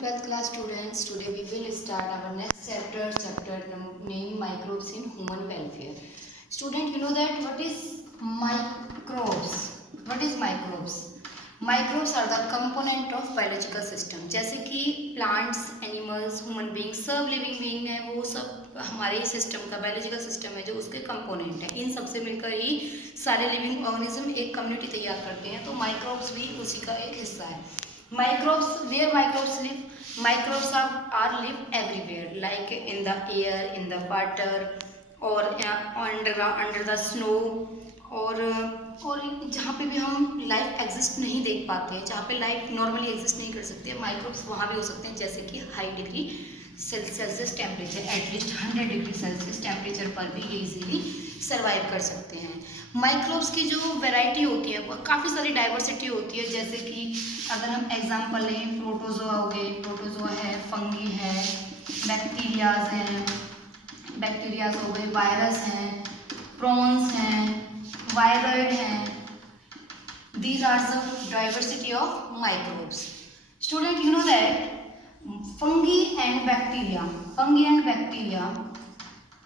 12th class students. Today we will start our next chapter named microbes in human welfare. Student, you know that what is microbes? What is microbes? Microbes are the component of biological system. जैसे कि plants, animals, human beings, सब living being है, वो सब हमारे system का biological system है जो उसके कंपोनेंट है. इन सबसे मिलकर ही सारे लिविंग ऑर्गेनिज्म एक कम्युनिटी तैयार करते हैं. तो माइक्रोब्स भी उसी का एक हिस्सा है. Microbes, where microbes live? Microbes are live everywhere, like in the air, in the water, or under the snow, और जहाँ पे भी हम लाइफ एग्जिस्ट नहीं देख पाते हैं, जहाँ पे लाइफ नॉर्मली एग्जिस्ट नहीं कर सकती है, माइक्रोब्स वहाँ भी हो सकते हैं. जैसे कि high degree Celsius temperature, at least 100 degree Celsius temperature पर भी ये इजीली सर्वाइव कर सकते हैं. माइक्रोब्स की जो वैरायटी होती है वो काफ़ी सारी डाइवर्सिटी होती है. जैसे कि अगर हम एग्जांपल लें, प्रोटोजोआ हो गए, प्रोटोजोआ है, फंगी है, बैक्टीरियाज हैं, बैक्टीरियाज हो गए, वायरस हैं, प्रॉन्स हैं, वायरॉइड हैं. These are the diversity of microbes. Student, you know that fungi and bacteria,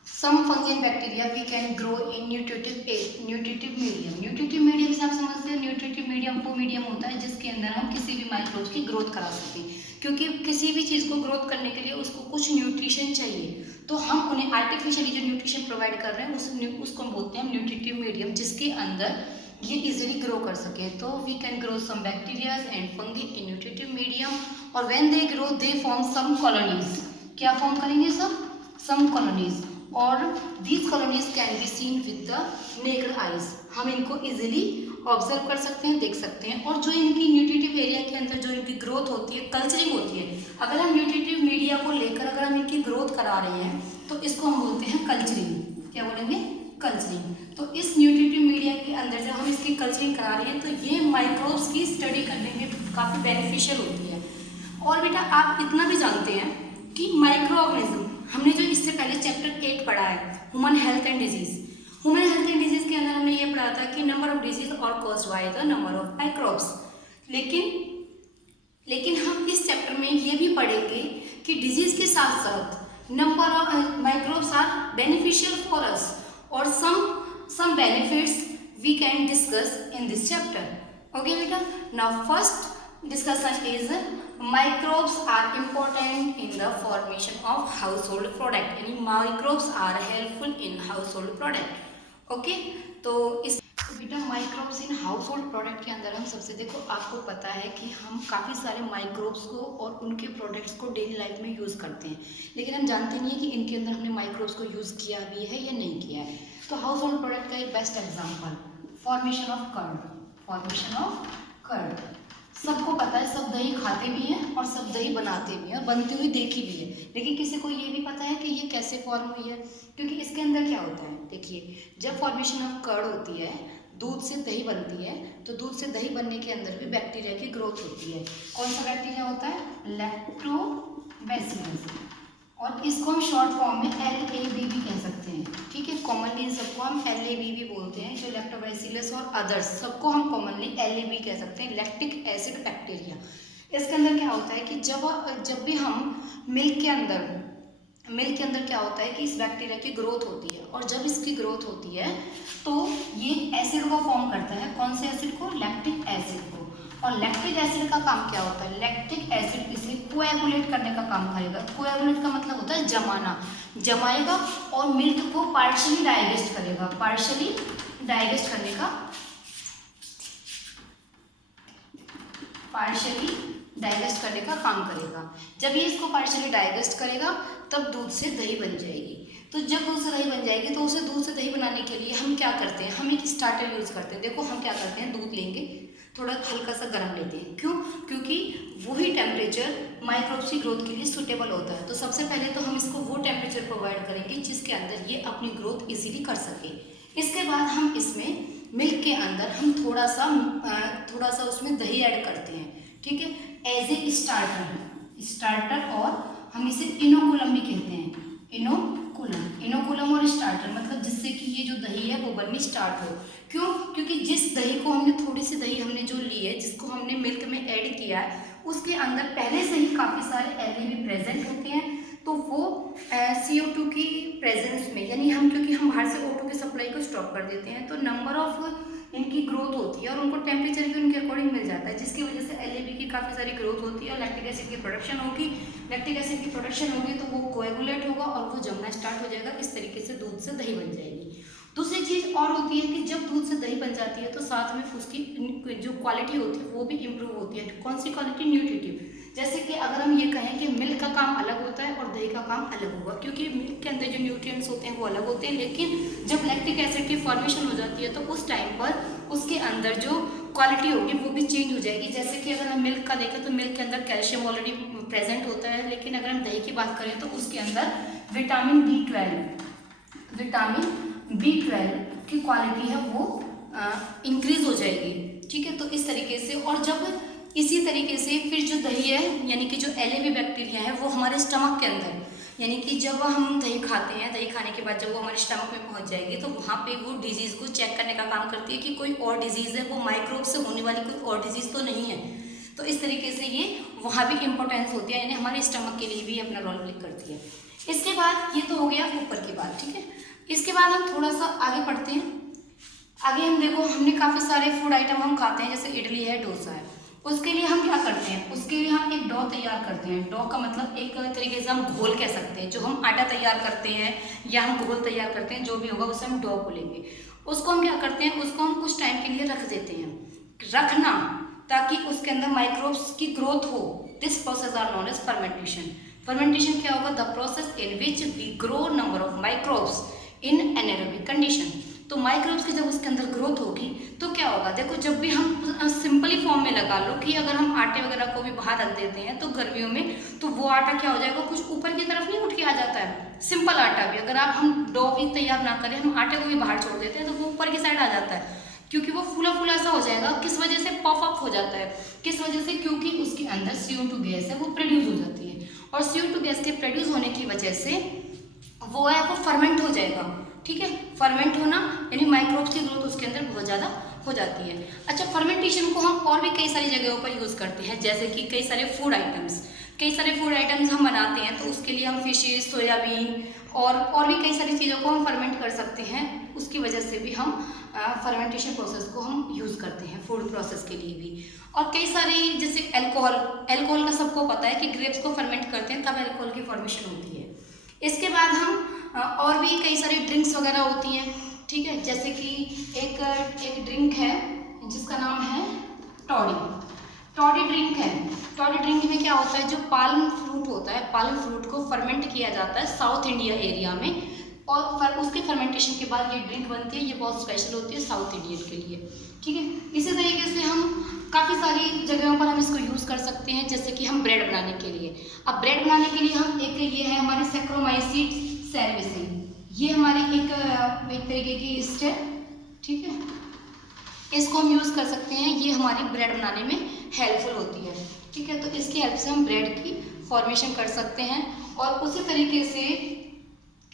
some fungi and bacteria we can grow in nutritive medium. nutritive medium से आप समझते हैं, nutritive medium वो medium होता है जिसके अंदर हम किसी भी माइक्रोब्स की ग्रोथ करा सकते हैं. क्योंकि किसी भी चीज़ को ग्रोथ करने के लिए उसको कुछ न्यूट्रिशन चाहिए, तो हम उन्हें आर्टिफिशियली जो न्यूट्रिशन प्रोवाइड कर रहे हैं उसको हम बोलते हैं न्यूट्रिटिव मीडियम, जिसके अंदर ये इजीली ग्रो कर सके. तो we can grow some bacterias and fungi in nutritive medium, और when they grow they form some colonies. क्या फॉर्म करेंगे? सम कॉलोनीज, और these colonies can be seen with the naked eyes. हम इनको easily observe कर सकते हैं, देख सकते हैं. और जो इनकी न्यूट्रिटिव एरिया के अंदर जो इनकी ग्रोथ होती है, कल्चरिंग होती है. अगर हम न्यूट्रिटिव मीडिया को लेकर अगर हम इनकी ग्रोथ करा रहे हैं तो इसको हम बोलते हैं कल्चरिंग. क्या बोलेंगे? कल्चरिंग. तो इस न्यूट्रिटिव मीडिया के अंदर जब हम इसकी कल्चरिंग करा रहे हैं तो ये माइक्रोब्स की स्टडी करने में काफ़ी बेनिफिशियल होती है. और बेटा आप इतना भी जानते हैं कि माइक्रो ऑर्गेनिज्म, हमने जो इससे पहले चैप्टर 8 पढ़ा है, human health and disease. Human health and disease के अंदर हमने ये पढ़ा था कि नंबर ऑफ डिजीज और caused by the number of microbes. लेकिन हम इस चैप्टर में ये भी पढ़ेंगे कि डिजीज के साथ साथ number of microbes are beneficial for us, और some benefits we can discuss in this chapter. Okay beta, now first discussion is microbes are important in the formation of household product. यानी microbes are helpful in household product. Okay, तो इस बेटा microbes in household product के अंदर हम सबसे देखो, आपको पता है कि हम काफ़ी सारे माइक्रोब्स को और उनके प्रोडक्ट्स को डेली लाइफ में यूज़ करते हैं, लेकिन हम जानते नहीं है कि इनके अंदर हमने माइक्रोब्स को यूज़ किया भी है या नहीं किया है. तो हाउस होल्ड प्रोडक्ट का एक best example, formation of curd. सबको पता है, सब दही खाते भी हैं और सब दही बनाते भी हैं और बनती हुई देखी भी है, लेकिन किसी को ये भी पता है कि ये कैसे फॉर्म हुई है. क्योंकि इसके अंदर क्या होता है, देखिए, जब फॉर्मेशन ऑफ कर्ड होती है, दूध से दही बनती है, तो दूध से दही बनने के अंदर भी बैक्टीरिया की ग्रोथ होती है. कौन सा बैक्टीरिया होता है? लैक्टोबैसिलस, और इसको हम शॉर्ट फॉर्म में LABB कह सकते हैं. ठीक है, कॉमनली इन सबको हम LABB बोलते हैं. जो लैक्टोबैसिलस और अदर्स सबको हम कॉमनली LAB कह सकते हैं, लैक्टिक एसिड बैक्टीरिया. इसके अंदर क्या होता है कि जब भी हम मिल्क के अंदर क्या होता है कि इस बैक्टीरिया की ग्रोथ होती है, और जब इसकी ग्रोथ होती है तो ये एसिड को फॉर्म करता है. कौन से एसिड को? लैक्टिक एसिड को. और लैक्टिक एसिड का काम क्या होता है? लैक्टिक एसिड इसे कोएगुलेट करने का काम करेगा. कोएगुलेट का मतलब होता है जमाएगा और मिल्क को पार्शियली डाइजेस्ट करेगा. डाइजेस्ट करने का काम करेगा. जब ये इसको पार्शियली डाइजेस्ट करेगा तब दूध से दही बन जाएगी. तो जब दूध से दही बन जाएगी तो उसे दूध से दही बनाने के लिए हम क्या करते हैं? हम एक स्टार्टर यूज़ करते हैं. देखो हम क्या करते हैं, दूध लेंगे, थोड़ा हल्का सा गर्म लेते हैं. क्यों? क्योंकि वही टेम्परेचर माइक्रोब्स की ग्रोथ के लिए सूटेबल होता है. तो सबसे पहले तो हम इसको वो टेम्परेचर प्रोवाइड करेंगे जिसके अंदर ये अपनी ग्रोथ इजीली कर सके. इसके बाद हम इसमें मिल्क के अंदर हम थोड़ा सा उसमें दही ऐड करते हैं. ठीक है, एज ए स्टार्टर, और हम इसे इनोकुलम भी कहते हैं. इनोकुलम और स्टार्टर मतलब जिससे कि ये जो दही है वो बननी स्टार्ट हो. क्यों? क्योंकि जिस दही को हमने, थोड़ी सी दही हमने जो ली है, जिसको हमने मिल्क में ऐड किया है, उसके अंदर पहले से ही काफ़ी सारे एलईबी प्रेजेंट होते हैं, तो वो CO2 की प्रेजेंस में, यानी हम क्योंकि हम बाहर से O2 की सप्लाई को स्टॉप कर देते हैं, तो नंबर ऑफ इनकी ग्रोथ होती है और उनको टेम्परेचर भी उनके अकॉर्डिंग मिल जाता है, जिसकी वजह से एलईबी की काफ़ी सारी ग्रोथ होती है और लैक्टिक एसिड की प्रोडक्शन होगी। लैक्टिक एसिड की प्रोडक्शन होगी तो वो कोएगुलेट होगा और वो जमना स्टार्ट हो जाएगा। इस तरीके से दूध से दही बन जाएगी। दूसरी चीज़ और होती है कि जब दूध से दही बन जाती है तो साथ में उसकी जो क्वालिटी होती है वो भी इम्प्रूव होती है। कौन सी क्वालिटी? न्यूट्रिटिव। जैसे कि अगर हम ये कहें कि मिल्क का काम अलग होता है और दही का काम अलग होगा, क्योंकि मिल्क के अंदर जो न्यूट्रिएंट्स होते हैं वो अलग होते हैं, लेकिन जब लैक्टिक एसिड की फॉर्मेशन हो जाती है तो उस टाइम पर उसके अंदर जो क्वालिटी होगी वो भी चेंज हो जाएगी। जैसे कि अगर हम मिल्क का देखें तो मिल्क के अंदर कैल्शियम ऑलरेडी प्रेजेंट होता है, लेकिन अगर हम दही की बात करें तो उसके अंदर विटामिन B12 की क्वालिटी है वो इंक्रीज हो जाएगी। ठीक है, तो इस तरीके से, और जब इसी तरीके से फिर जो दही है यानी कि जो एलईबी बैक्टीरिया है वो हमारे स्टमक के अंदर, यानी कि जब हम दही खाते हैं, दही खाने के बाद जब वो हमारे स्टमक में पहुंच जाएगी तो वहाँ पे वो डिजीज़ को चेक करने का काम करती है कि कोई और डिजीज़ है, वो माइक्रोब से होने वाली कोई और डिजीज़ तो नहीं है। तो इस तरीके से ये वहाँ भी इम्पोर्टेंस होती है, यानी हमारे स्टमक के लिए भी अपना रोल प्ले करती है। इसके बाद ये तो हो गया ऊपर की बात। ठीक है, इसके बाद हम थोड़ा सा आगे पढ़ते हैं। आगे हम देखो, हमने काफ़ी सारे फूड आइटम हम खाते हैं, जैसे इडली है, डोसा है। उसके लिए हम क्या करते हैं? उसके लिए हम एक डो तैयार करते हैं। डो का मतलब एक तरीके से हम घोल कह सकते हैं। जो हम आटा तैयार करते हैं या हम घोल तैयार करते हैं, जो भी होगा उसे हम डो बोलेंगे। उसको हम क्या करते हैं? उसको हम कुछ टाइम के लिए रख देते हैं। रखना ताकि उसके अंदर माइक्रोब्स की ग्रोथ हो। This process are known as fermentation. Fermentation क्या होगा? The process in which we grow number of microbes in anaerobic condition. तो माइक्रोब्स की जब उसके अंदर ग्रोथ होगी तो क्या होगा? देखो, जब भी हम सिंपली फॉर्म में लगा लो कि अगर हम आटे वगैरह को भी बाहर रख देते हैं तो गर्मियों में, तो वो आटा क्या हो जाएगा? कुछ ऊपर की तरफ नहीं उठ के आ जाता है। सिंपल आटा भी अगर हम डो भी तैयार ना करें, हम आटे को भी बाहर छोड़ देते हैं तो वो ऊपर की साइड आ जाता है, क्योंकि वो फूला फूला सा हो जाएगा। किस वजह से? पफ अप हो जाता है। किस वजह से? क्योंकि उसके अंदर CO2 गैस है वो प्रोड्यूस हो जाती है, और CO2 गैस के प्रोड्यूस होने की वजह से वो फर्मेंट हो जाएगा। ठीक है, फर्मेंट होना यानी माइक्रोब्स की ग्रोथ उसके अंदर बहुत ज़्यादा हो जाती है। अच्छा, फर्मेंटेशन को हम और भी कई सारी जगहों पर यूज़ करते हैं, जैसे कि कई सारे फूड आइटम्स हम बनाते हैं, तो उसके लिए हम फिशेज, सोयाबीन और भी कई सारी चीज़ों को हम फर्मेंट कर सकते हैं। उसकी वजह से भी हम फर्मेंटेशन प्रोसेस को हम यूज़ करते हैं फूड प्रोसेस के लिए भी। और कई सारी, जैसे अल्कोहल का सबको पता है कि ग्रेप्स को फर्मेंट करते हैं तब अल्कोहल की फॉर्मेशन होती है। इसके बाद हम और भी कई सारी ड्रिंक्स वगैरह होती हैं। ठीक है, जैसे कि एक ड्रिंक है जिसका नाम है टॉडी ड्रिंक है। टॉडी ड्रिंक में क्या होता है? जो पाल्म फ्रूट होता है, पाल्म फ्रूट को फर्मेंट किया जाता है साउथ इंडिया एरिया में, और उसके फर्मेंटेशन के बाद ये ड्रिंक बनती है। ये बहुत स्पेशल होती है साउथ इंडियन के लिए। ठीक है, इसी तरीके से हम काफ़ी सारी जगहों पर हम इसको यूज़ कर सकते हैं, जैसे कि हम ब्रेड बनाने के लिए। अब ब्रेड बनाने के लिए हम ये है हमारी सैक्रोमाइसीड्स सेरेसिन, ये हमारी एक तरीके की ईस्ट है। ठीक है, इसको हम यूज़ कर सकते हैं। ये हमारी ब्रेड बनाने में हेल्पफुल होती है। ठीक है, तो इसकी हेल्प से हम ब्रेड की फॉर्मेशन कर सकते हैं। और उसी तरीके से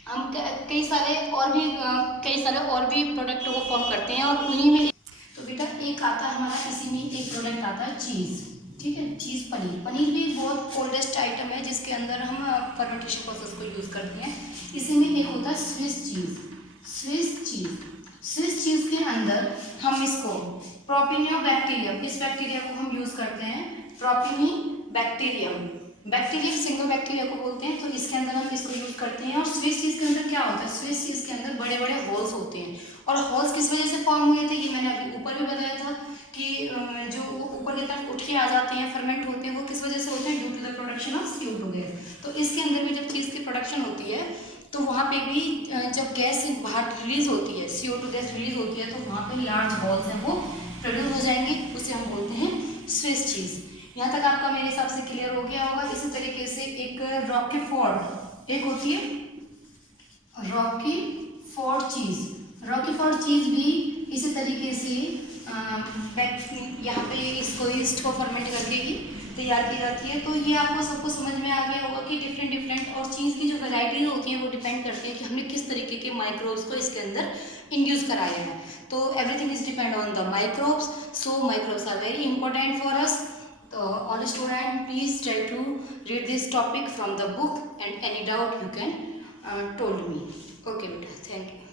हम कई सारे और भी प्रोडक्ट को फॉर्म करते हैं, और उन्हीं में तो बेटा एक आता है हमारा, इसी में एक प्रोडक्ट आता है चीज़। ठीक है, चीज़, पनीर भी बहुत ओल्डेस्ट आइटम है जिसके अंदर हम फर्मेंटेशन प्रोसेस को यूज़ करते हैं। इसी में एक होता है स्विस चीज़ के अंदर हम इसको प्रोपिनियोबैक्टीरियम, इस बैक्टीरिया को हम यूज़ करते हैं। प्रोपिनिबैक्टीरियम, सिंगल बैक्टीरिया को बोलते हैं, तो इसके अंदर हम इसको यूज़ करते हैं। और स्विस चीज़ के अंदर क्या होता है? स्विस चीज़ के अंदर बड़े बड़े होल्स होते हैं, और होल्स किस वजह से फॉर्म हुए थे? ये मैंने अभी ऊपर भी बताया था कि जो ऊपर की तरफ उठ के आ जाते हैं, फर्मेंट होते हैं, वो किस वजह से होते हैं? Due to the production of CO2 gas. तो इसके अंदर भी जब चीज़ की प्रोडक्शन होती है तो वहाँ पे भी जब गैस बाहर रिलीज होती है, CO2 गैस रिलीज होती है, तो वहाँ पे लार्ज बॉल्स हैं वो प्रोड्यूस हो जाएंगे, उसे हम बोलते हैं स्विस चीज़। यहाँ तक आपका मेरे हिसाब से क्लियर हो गया होगा। इसी तरीके से एक रॉकीफोर्ड, एक होती है रॉकीफोर्ड चीज़ भी इसी तरीके से यहाँ पे इसको ईस्ट को फर्मेंट करके ही तैयार की जाती है। तो ये आपको सबको समझ में आ गया होगा कि डिफरेंट और चीज़ की जो वैरायटीज होती हैं वो डिपेंड करती है कि हमने किस तरीके के माइक्रोब्स को इसके अंदर इंड्यूस कराया है। तो everything is depend on the microbes, so microbes are very important for us. तो all students, please try to read this topic from the book, and any doubt you can told me. Okay, beta. Thank you.